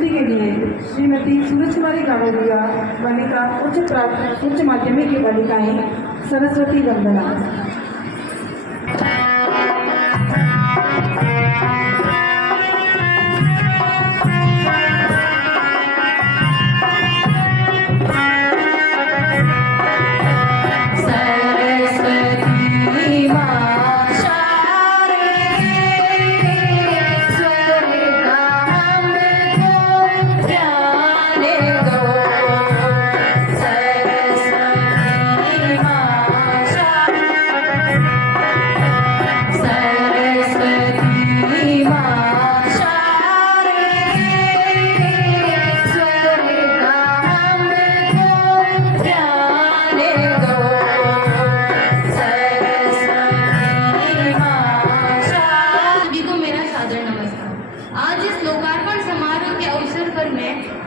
के लिए श्रीमती सूरज कुमारी गावरिया बालिका उच्च माध्यमिक की बालिकाएं सरस्वती वंदना।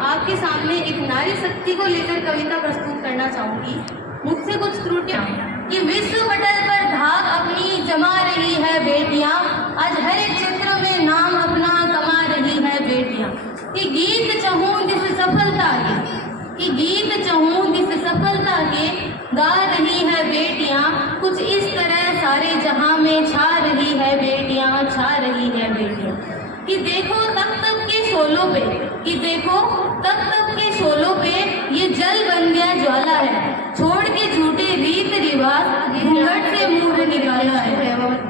आपके सामने एक नारी शक्ति को लेकर कविता प्रस्तुत करना चाहूंगी। मुझसे कुछ त्रुटियां कि विश्व पटल पर धाक अपनी जमा रही है बेटियां, आज हर एक क्षेत्र में नाम अपना कमा रही है बेटियां। कि गीत चहूं जिस सफलता के, कि गीत चहूं जिस सफलता के गा रही है बेटियां, कुछ इस तरह सारे जहां में छा रही है बेटियां, छा रही है बेटियां। कि देखो तब तक के शोलों पे, कि देखो तब तक के शोलों पे ये जल बन गया ज्वाला है, छोड़ के झूठे रीत रिवाज घूंघट से मुंह निकाला है।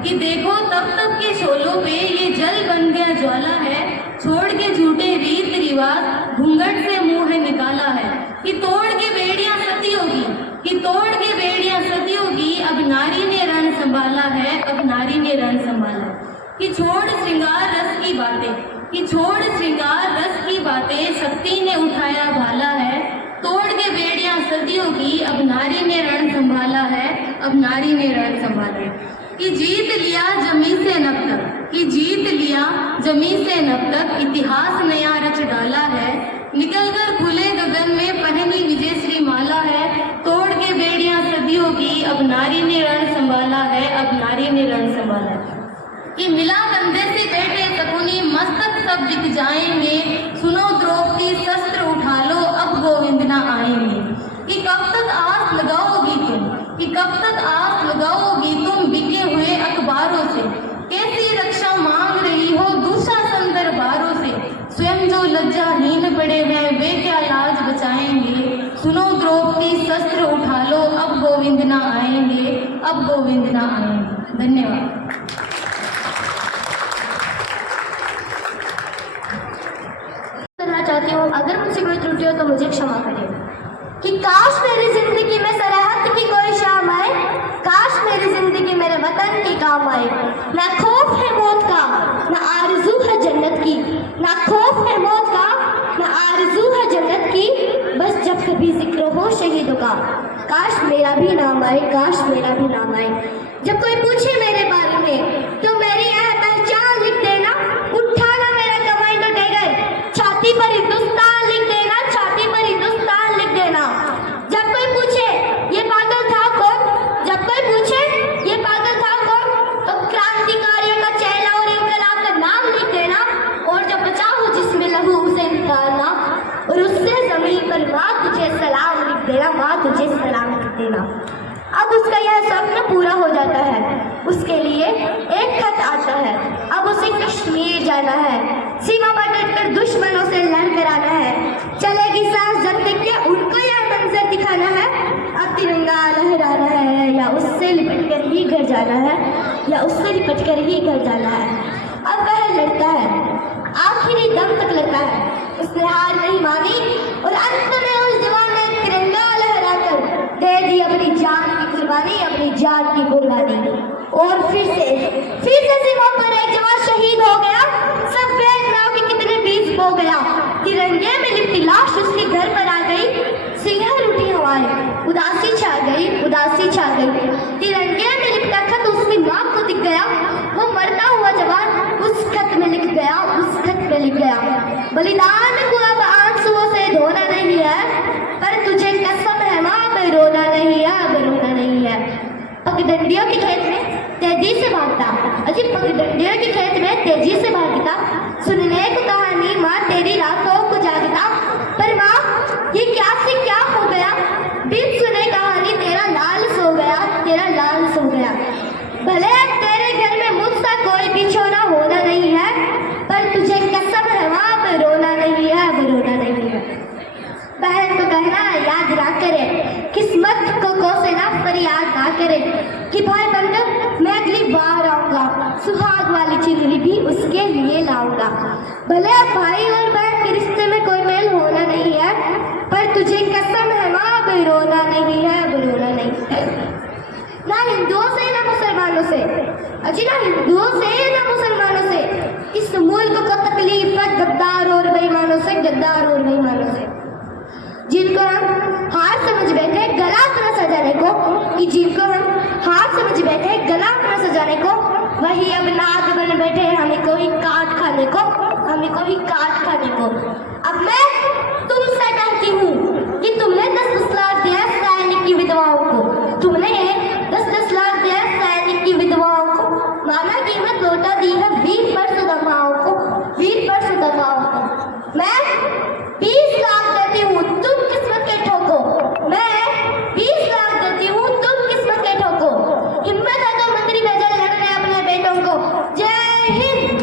कि देखो तब तक के शोलों पे ये जल बन गया ज्वाला है, छोड़ के झूठे रीत रिवाज घूंघट से मुंह निकाला है। कि तोड़ के बेड़ियां सतियों की, कि तोड़ के बेड़ियां सतियों की, अब नारी ने रण संभाला है, अब नारी ने रण संभाला है। कि छोड़ श्रृंगार रस की बातें, कि छोड़ श्रृंगार रस की बातें शक्ति ने उठाया भाला है, तोड़ के बेड़ियां सदियों की, अब नारी ने रण संभाला है, अब नारी ने रण संभाला है। कि जीत लिया जमी से नब तक, कि जीत लिया जमी से नब तक, इतिहास नया रच डाला है, निकलकर खुले गगन में पहनी विजयश्री माला है, तोड़ के बेड़ियां सदियों की, अब नारी ने रण संभाला है, अब नारी ने रण संभाला है। कि मिला कंधे से बैठे शकुनी मस्तक सब दिख जाएंगे, सुनो द्रौपदी शस्त्र उठा लो अब गोविंद ना आएंगे। कि कब तक आस लगाओगी तुम, कि कब तक आस लगाओगी तुम बिके हुए अखबारों से, कैसी रक्षा मांग रही हो दुशासन दरबारों से, स्वयं जो लज्जाहीन पड़े हैं वे क्या लाज बचाएंगे, सुनो द्रौपदी शस्त्र उठा लो अब गोविंद ना आएंगे, अब गोविंद ना आएंगे। धन्यवाद। चाहती हूँ, अगर मुझसे कोई त्रुटि हो तो मुझे क्षमा करें। कि काश मेरी जिंदगी में सरहद की कोई शाम आए, काश मेरी जिंदगी मेरे वतन के काम आए। ना खौफ है मौत का, ना आरज़ू है जन्नत की, ना खौफ है मौत का, ना आरज़ू है जन्नत की, बस जब कभी जिक्र हो शहीदों का, काश मेरा भी नाम आए, काश मेरा भी नाम आए। जब कोई पूछे मेरे बारे में तो मेरी यह पहचान लिख देना, उठाना मेरा कमांडो डैगर, छाती पर हिंदुस्तान लिख देना, छाती पर हिंदुस्तान लिख देना। जब कोई पूछे ये पागल था कौन, जब कोई पूछे ये पागल था कौन, तो क्रांतिकारियों का चेहरा और इनकलाब का नाम लिख देना, और जो बचा हो जिसमें लहू उसे निकालना, और उससे जमीन पर माँ तुझे सलाम लिख देना, माँ तुझे सलाम लिख देना। अब उसका यह सपना पूरा हो जाता है, उसके लिए एक खत आता है, अब उसे कश्मीर जाना है, सीमा पर डटकर दुश्मनों से लड़ कर आना है, चलेगी सांस जब तक के उनको यह मंजर दिखाना है, अब तिरंगा लहराना है, या उससे लिपट कर ही घर जाना है, या उससे लिपट कर ही घर जाना है। अब वह लड़ता है, आखिरी दम तक लड़ता है, उसने हार नहीं मानी, और अंत में उस जवान ने तिरंगा लहराकर दे दी अपनी जान की कुर्बानी, अपनी जान की कुर्बानी। और फिर से सीमा पर एक जवान शहीद हो गया, सब वेदनाओं के कितने बीज बो गया, तिरंगे में लिपटी लाश उसके घर पर आ गई, सिंहर उठी हवाएं, उदासी छा गई, उदासी छा गई, तिरंगे में लिपटा खत उसकी माँ को दिख गया, वो मरता हुआ जवान उस खत में लिख गया, उस खत में लिख गया, बलिदान को अब आंसुओं से धोना नहीं है, पर तुझे कसम है माँ अब रोना नहीं है, अब रोना नहीं है। पगडंडियों के खेत में तेजी से भागता, अजी पगडंडियों के खेत में तेजी से भागता, सुनने को कहानी माँ तेरी रातों को कि भाई बनकर मैं अगली बार आऊँगा, सुहाग वाली चुनरी भी उसके लिए लाऊंगा। भले भाई और बहन के रिश्ते में कोई मेल होना नहीं है, पर तुझे कसम है माँ अब रोना नहीं है, अब रोना नहीं है। ना हिंदुओं से ना मुसलमानों से, अजी ना हिंदुओं से ना मुसलमानों से, इस मुल्क को तकलीफ है गद्दार और बेईमानों से, गद्दार और बेईमानों से, जिनको हम हार समझ बैठे गला अपना सजाने को, कि जिनको हम हार समझ बैठे गला अपना सजाने को, वही अब नाग बन बैठे हमें कोई काट खाने को, हमें कोई काट खाने को। अब मैं तुमसे डरती हूँ कि तुमने 10-10 लाख दिया सैनिक की विधवाओं को, तुमने 10-10 लाख दिया सैनिक की विधवाओं को, माना कीमत लौटा दी है वीर पर सुदामाओं को, वीर पर सुदामाओं को। मैं 20 लाख देती हूँ, तुम किस्मत के ठोको, मैं 20 लाख देती हूँ, तुम किस्मत के ठोको। हिम्मत है तो मंत्री भेजा लड़ने अपने बेटों को। जय Hind.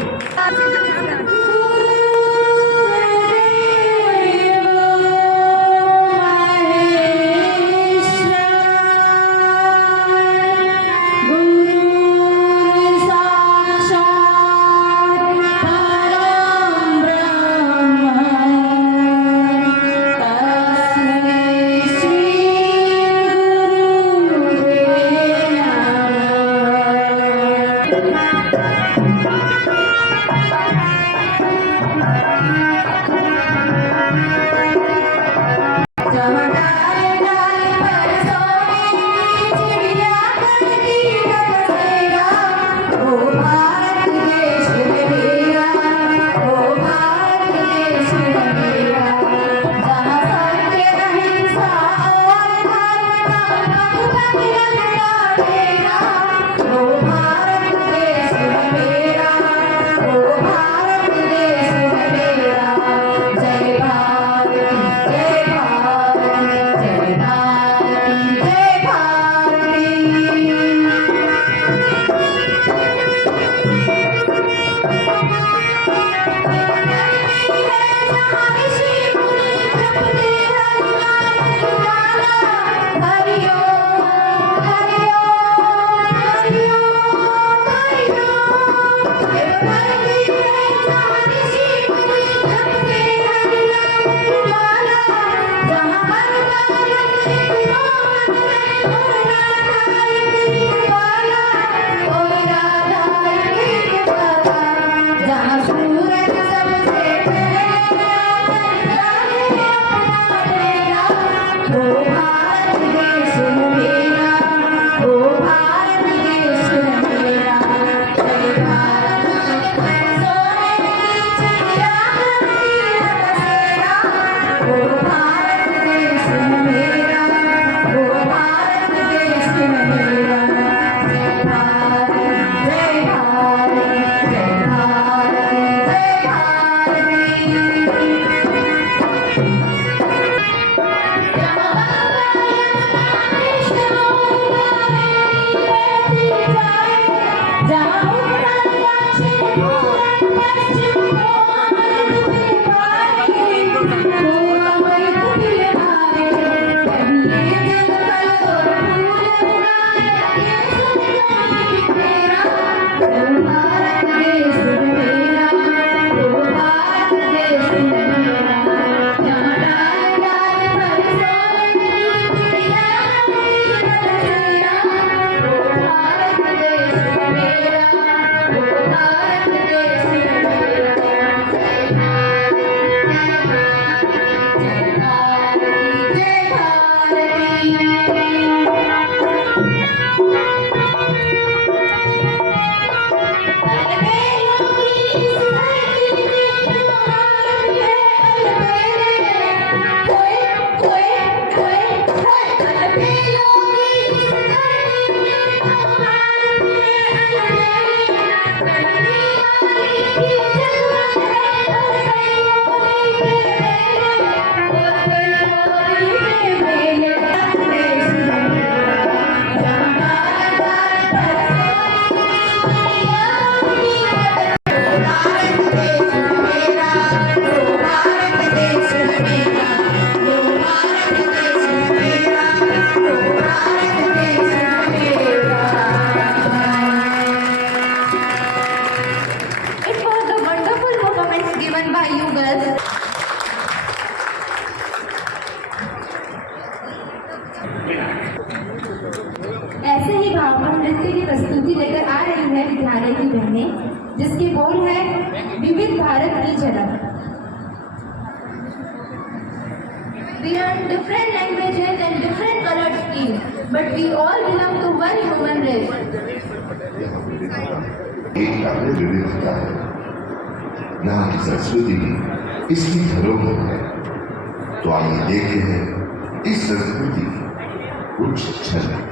We learn different languages and different colored schemes, but we all belong to one human race. एकता में विविधता है। यहाँ की संस्कृति इसकी धरोहर है। तो आइए देखते हैं इस संस्कृति की कुछ झलक।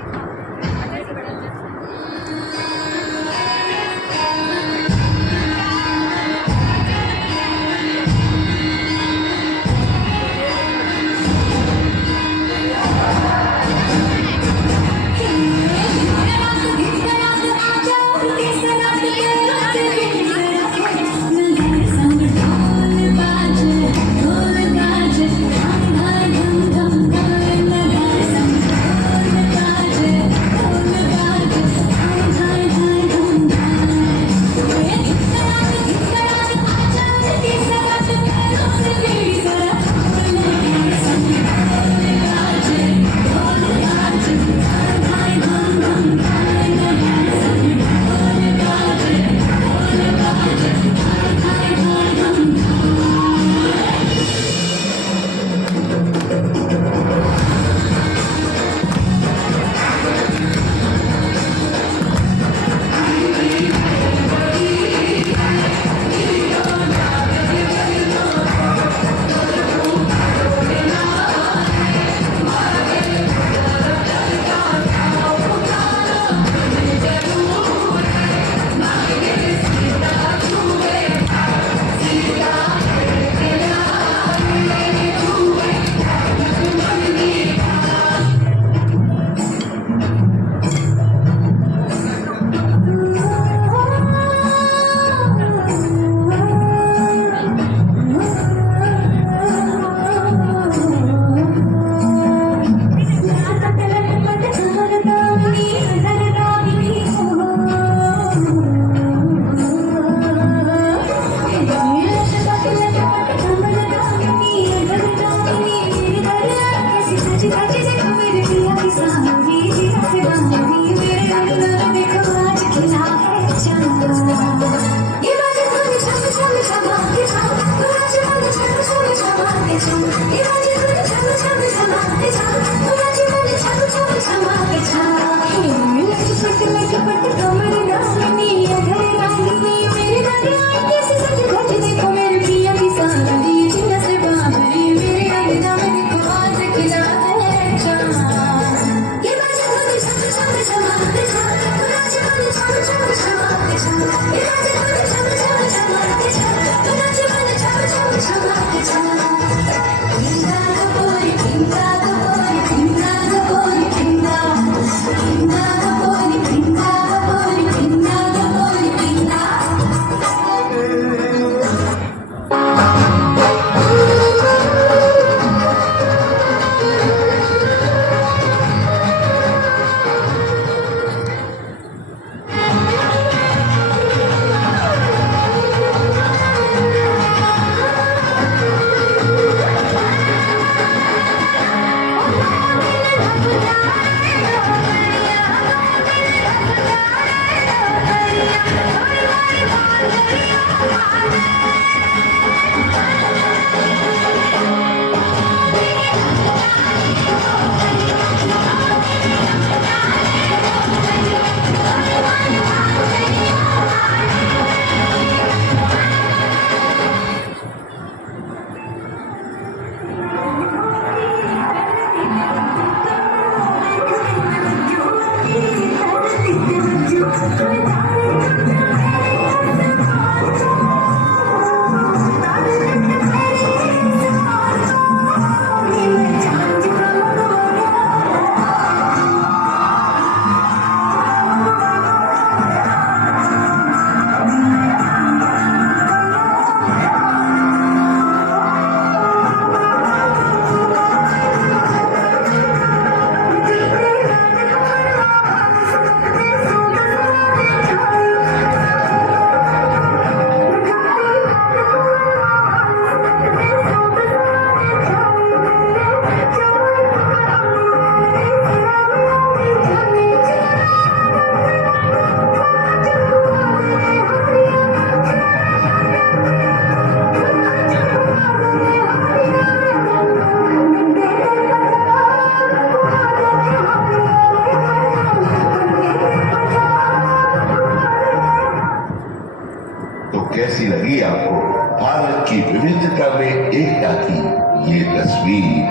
ये तस्वीर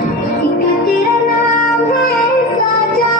तेरा नाम है साजा,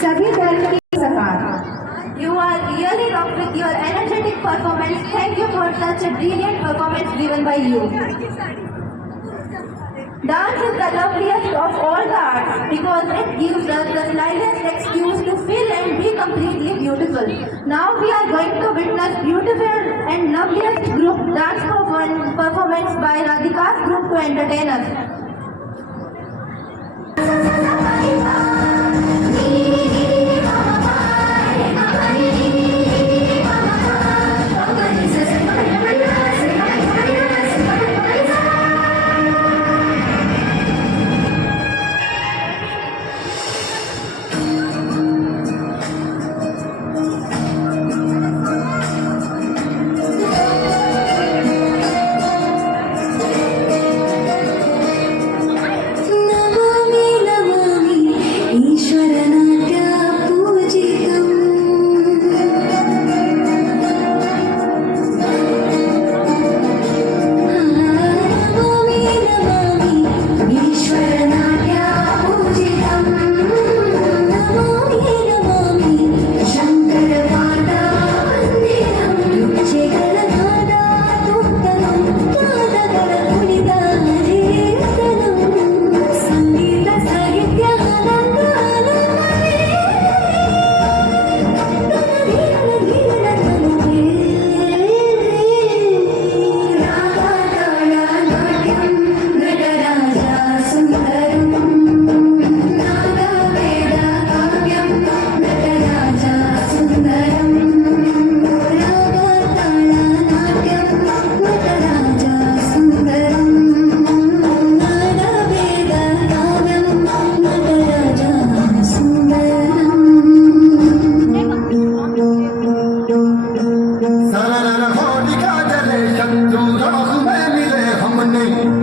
सभी दल की सफार। You are really rock with your energetic performance. Thank you for such a brilliant performance given by you. Dance is the loveliest of all the arts because it gives us the slightest excuse to feel and be completely beautiful. Now we are going to witness beautiful and loveliest group dance performance by Radhika's group to entertain us.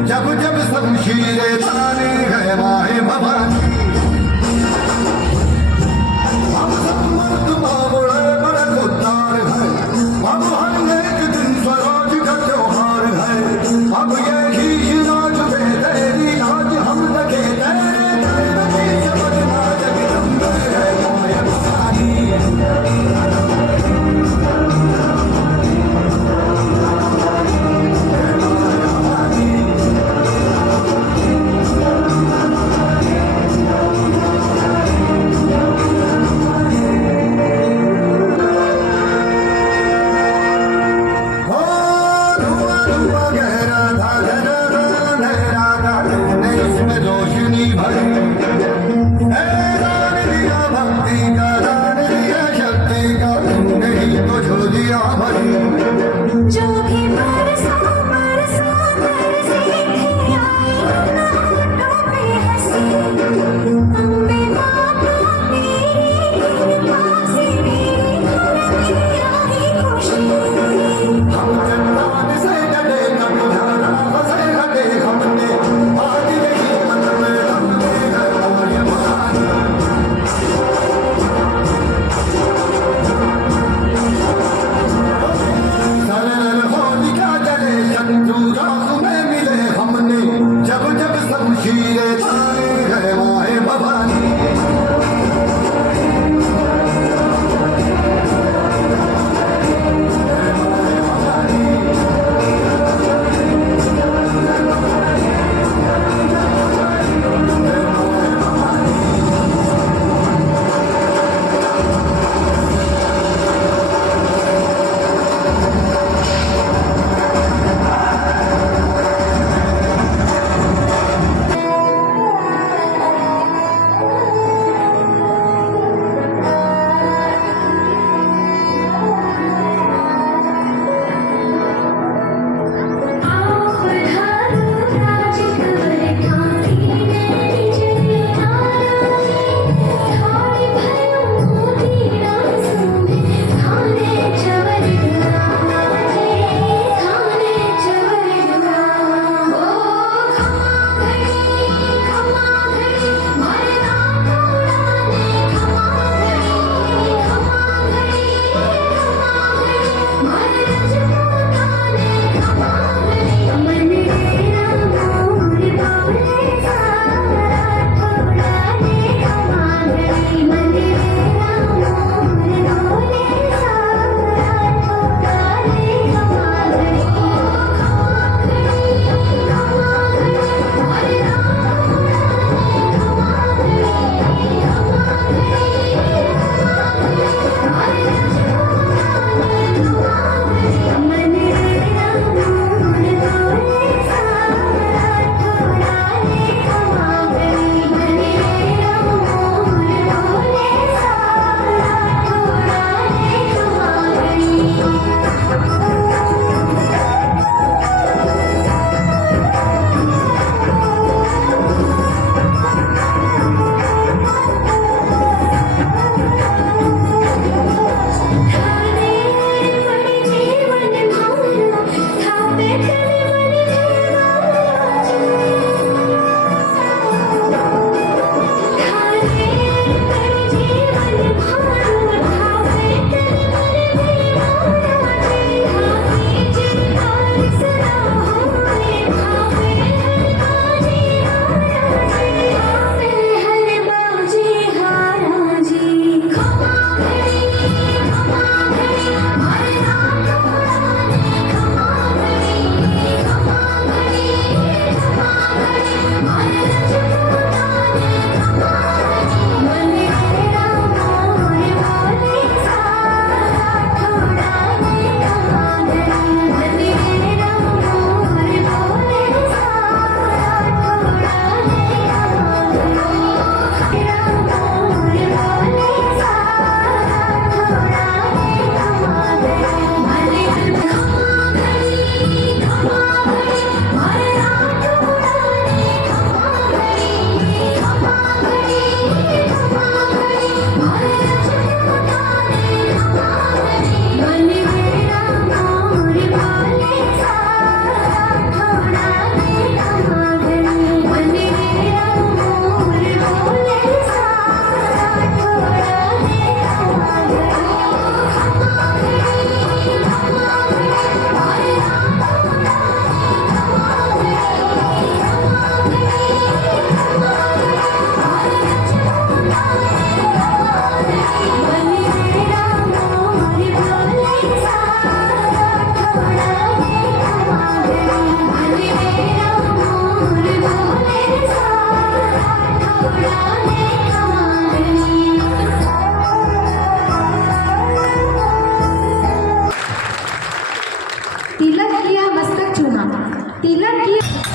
जब जब शमशीरें ताने गए माहे भवानी, हम सब मर्द बाबड़े बड़े खुद्दार हैं, अब हर एक दिन स्वराज का त्योहार है। अब ये शीश नाच दे तेरी आज हम लगे तेरे तेरे की समझना जगदम्बे है माहे भवानी। जो भी बरसा बरसा बरसी थी आई ना होठों पे हंसी, अम्बे माता तेरी कृपा से मेरी रखिया ही खुशी। हम जन्नत से डरे कभी धारा से हटे हमने आज यही मन में हमने है हमारे महान। सरल हो तिलक किया मस्तक चूमा, तिलक किया।